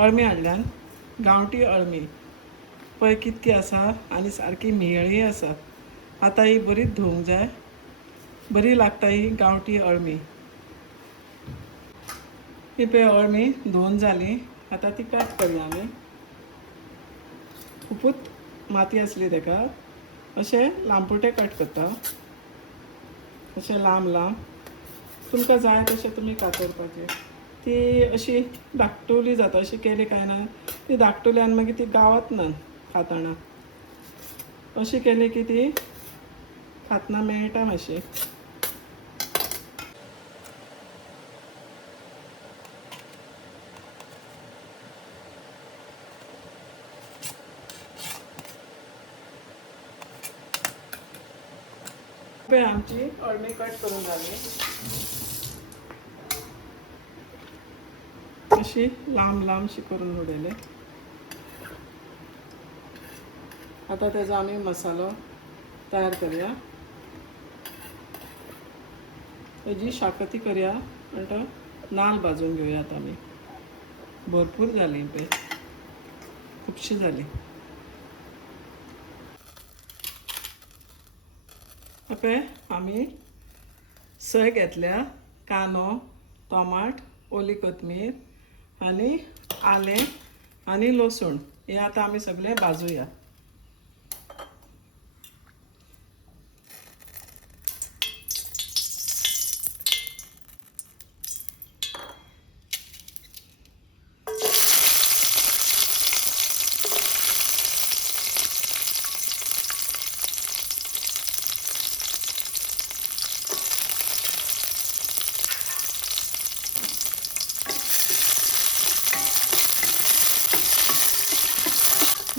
अळमी हाडल्यान गांवठी अळमी पळय कितकी आसा आनी सारकी मियळी आसा. आतां ही बरी धुवंक जाय. बरी लागता ही गांवठी अळमी. ही पळय अळमी धुवन जाली. आतां ती कट करया आमी. खुपूच माती आसली ताका. अशे लांबपुटे कट करता. अशे लांब लांब तुमकां जाय तशें तुमी कातरपाचें. ती अशी धाकटुली जाता. अशी केली काय ना ती धाकटुली आनी मागीर ती गावत ना खातना. अशी केली की ती खातना मेळटा मातशी. पळय आमची अळमी कट करून जाली. अशी लांब लांबशी करून उडयले. आतां तेजो आमी मसालो तयार करया. तेजी शाकोती करया आनी तो नाल्ल भाजून घेवयात आमी. भरपूर जाली पळय, खुबशी जाली. पळय आमी सय घेतल्या. कांदो, टोमाट, ओली कोथमीर आनी आलें आनी लसूण हें आतां आमी सगळें भाजूया.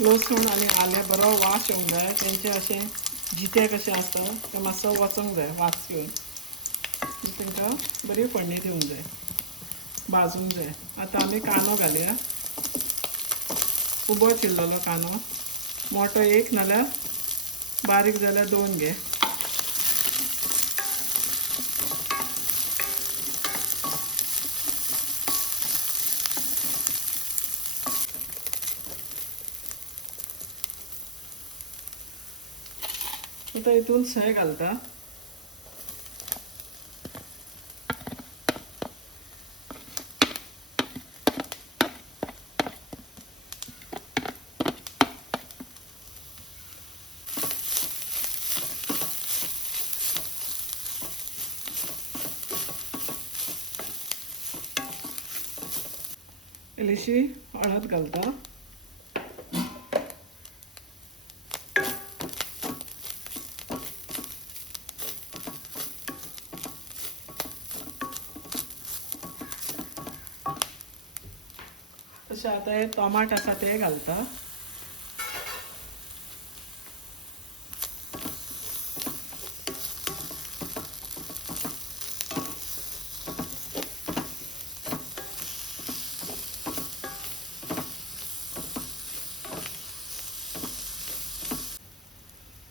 लसूण आनी आलें बरो वास येवंक जाय. तेंचे अशें जिते कशें आसता तें मातसो वचोंक जाय वास येवन. तांकां बरी फोडणी दिवंक जाय, भाजूंक जाय. आतां आमी कांदो घालया. उबो चिरलेलो कांदो. मोठो एक नाल्यार बारीक जाल्यार 2 घे. आतां हितून सय घालता. इल्लीशी हळद घालता. तशें आतां हे टोमाट आसा ते घालता.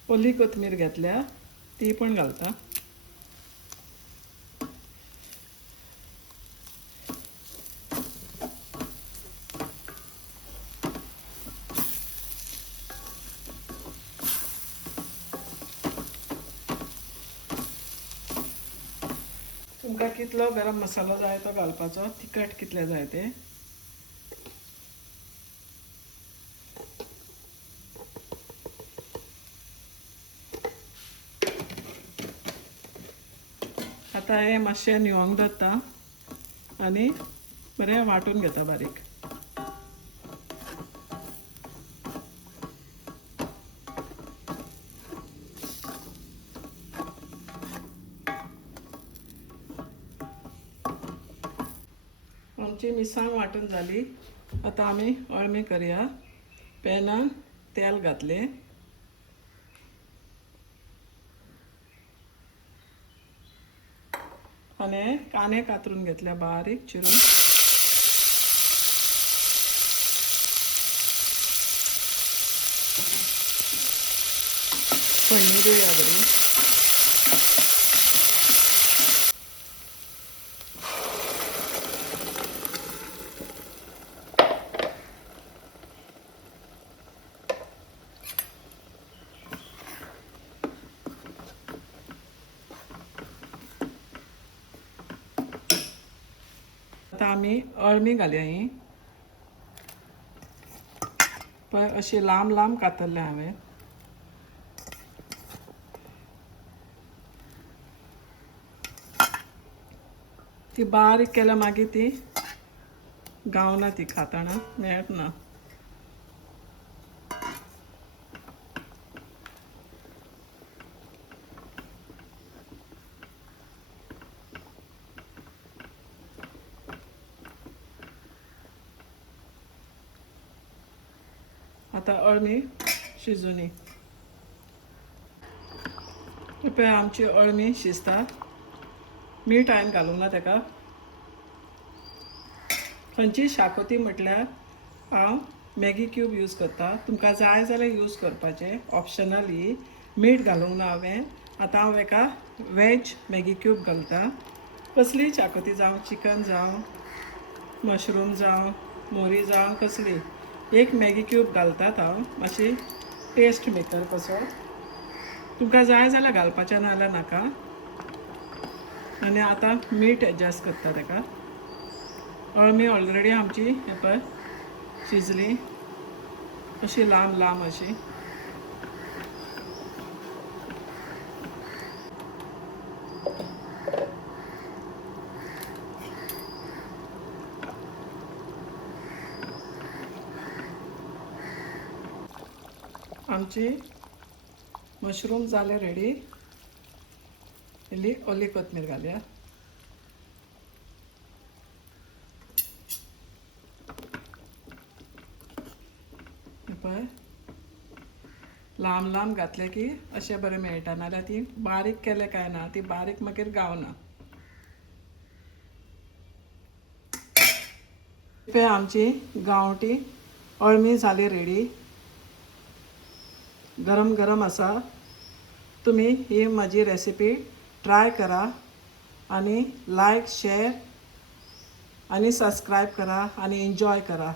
ओली कोथमीर घेतल्या ती पण घालता. तुमकां कितलो गरम मसालो जाय तो घालपाचो. तिखट कितले जाय ते. आतां हे मातशें न्हिवोंक दवरता आनी बरें वांटून घेता बारीक. आमची मिरसांग वांटून जाली. आतां आमी अळमी करया. पॅनान तेल घातलें. आनी कांदे कातरून घेतल्या बारीक चिरून. फोडणी दिवया बरी. आता आमी अळमी घालया ही पळय अशी लांब लांब कातरले हांवें. ती बारीक केल्या मागीर ती गावना, ती खाताना मेळना. आता अळमी शिजूनी पळय आमची अळमी शिजता. मीठ हांवें घालूंक ना ताका. खंयची शाकोती म्हटल्यार हांव मॅगी क्यूब यूज करता. तुमकां जाय जाल्यार यूज करपाचें, ऑप्शनली. मीठ घालूंक ना हांवें. आतां हांव हेका वेज मॅगी क्यूब घालता. कसलीय शाकोती जावं, चिकन जावं, मशरूम जावं, मोरी जावं, कसली एक मॅगी क्यूब घालतात हांव, मातशी टेस्ट मेकर कसो. तुमकां जाय जाल्यार घालपाचें, नाल्यार नाका. आनी आतां मीठ एडजस्ट करता ताका. अळमी ऑलरेडी आमची हे पळय शिजली, अशी लांब लांब अशी. आमची मशरूम जाले रेडी. इल्ली ओली कोथमीर घालया. पळय लांब लांब घातले की अशें बरें मेळटा, नाल्यार ती बारीक केले काय ना, ती बारीक मागीर गावना. पळय आमची गांवठी अळमी जाली रेडी. गरम गरम आसा. तुम्ही ही म्हजी रेसिपी ट्राय करा आणि लायक, शेअर आणि सबस्क्राईब करा आणि एन्जॉय करा.